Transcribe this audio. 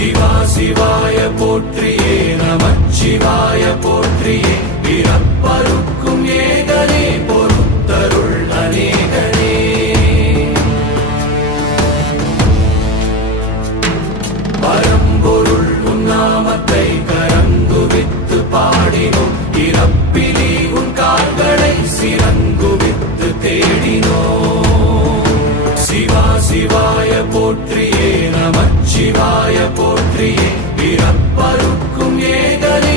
சிவா சிவாய போற்றியே நமச்சிவாய போற்றியே பிறப்பருக்கும் ஏகனே பொறுத்தருள் அநேகனே பரம்பொருள் உன்னாமத்தை கரங்குவித்து பாடினோம் இறப்பிலி உன் கால்களை சிறங்குவித்து தேடினோம் சிவா சிவாய போற்றியே நமச்சிவாய போற்றியே பிறப்பருக்கும் ஏகனே